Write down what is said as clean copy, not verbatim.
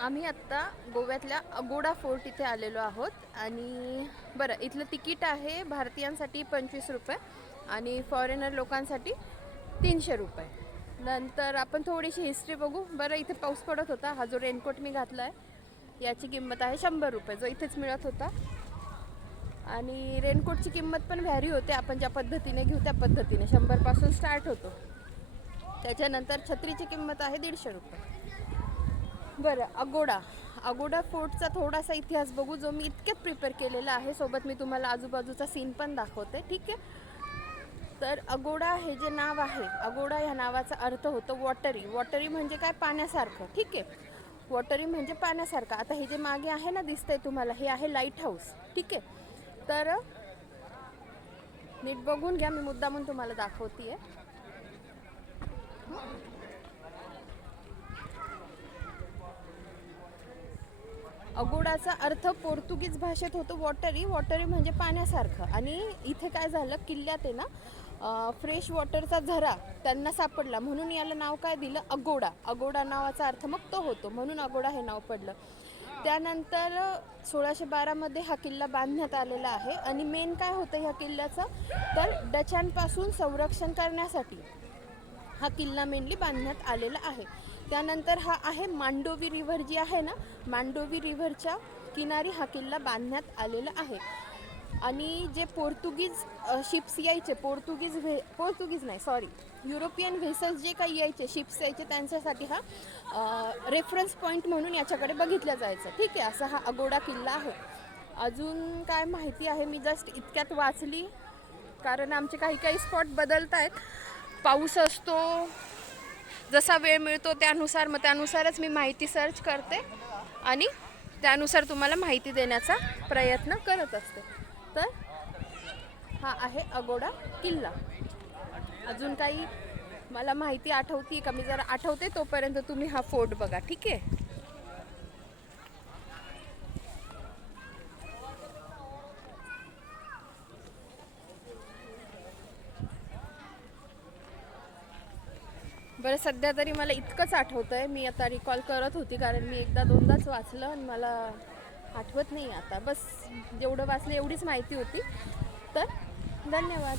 आम्ही आत्ता गोव्यातल्या अगोडा फोर्ट इथे आलेलो आहोत. आणि बरं, इथलं तिकीट आहे भारतीयांसाठी 25 रुपये आणि फॉरेनर लोकांसाठी 300 रुपये. नंतर आपण थोडीशी हिस्ट्री बघू. बरं, इथे पाऊस पडत होता. हा जो रेनकोट मी घातला आहे याची किंमत आहे 100 रुपये, जो इथेच मिळत होता. आणि रेनकोटची किंमत पण व्हॅरी होते, आपण ज्या पद्धतीने घेऊ त्या पद्धतीने. 100पासून स्टार्ट होतो. त्याच्यानंतर छत्रीची किंमत आहे 150 रुपये. बरं, अगोडा फोर्टचा थोडासा इतिहास बघू, जो मी इतक्यात प्रिपेअर केलेला आहे. सोबत मी तुम्हाला आजूबाजूचा सीन पण दाखवते, ठीक आहे. तर अगोडा हे जे नाव आहे, अगोडा ह्या नावाचा अर्थ होतो वॉटरी. वॉटरी म्हणजे काय? पाण्यासारखं, ठीक आहे. वॉटरी म्हणजे पाण्यासारखं. आता हे जे मागे आहे ना, दिसतंय तुम्हाला, हे आहे लाईट हाऊस, ठीक आहे. तर नीट बघून घ्या, मी मुद्दामून तुम्हाला दाखवते आहे. अगोडाचा अर्थ पोर्तुगीज भाषेत होतो वॉटरी. वॉटरी म्हणजे पाण्यासारखं. आणि इथे काय झालं, किल्ल्यात आहे ना फ्रेश वॉटरचा झरा त्यांना सापडला, म्हणून याला नाव काय दिलं? अगोडा. अगोडा नावाचा अर्थ मग तो होतो, म्हणून अगोडा हे नाव पडलं. त्यानंतर 1612मध्ये हा किल्ला बांधण्यात आलेला आहे. आणि मेन काय होतं ह्या किल्ल्याचं, तर डचांपासून संरक्षण करण्यासाठी हा किल्ला मेनली बांधण्यात आलेला आहे. त्यानंतर हा आहे मांडोवी रिव्हर जी आहे ना, मांडोवी रिव्हरच्या किनारी हा किल्ला बांधण्यात आलेला आहे. आणि जे पोर्तुगीज शिप्स यायचे, पोर्तुगीज नाही, सॉरी, युरोपियन व्हेसल्स जे काही यायचे, शिप्स यायचे, त्यांच्यासाठी हा रेफरन्स पॉईंट म्हणून याच्याकडे बघितलं जायचं, ठीक आहे. असा हा अगोडा किल्ला आहे. अजून काय माहिती आहे, मी जस्ट इतक्यात वाचली, कारण आमचे काही काही स्पॉट बदलत आहेत. पाऊस असतो, जसा वेळ मिळतो त्यानुसार, मग त्यानुसारच मी माहिती सर्च करते आणि त्यानुसार तुम्हाला माहिती देण्याचा प्रयत्न करत असते. तर हा आहे अगोडा किल्ला. अजून काही मला माहिती आठवती का? मी जरा आठवते तोपर्यंत तुम्ही हा फोर्ट बघा, ठीक आहे. बरं, सध्या तरी मला इतकंच आठवतं आहे. मी आता रिकॉल करत होती, कारण मी एकदा दोनदाच वाचलं आणि मला आठवत नाही आता. बस जेवढं वाचलं एवढीच माहिती होती. तर धन्यवाद.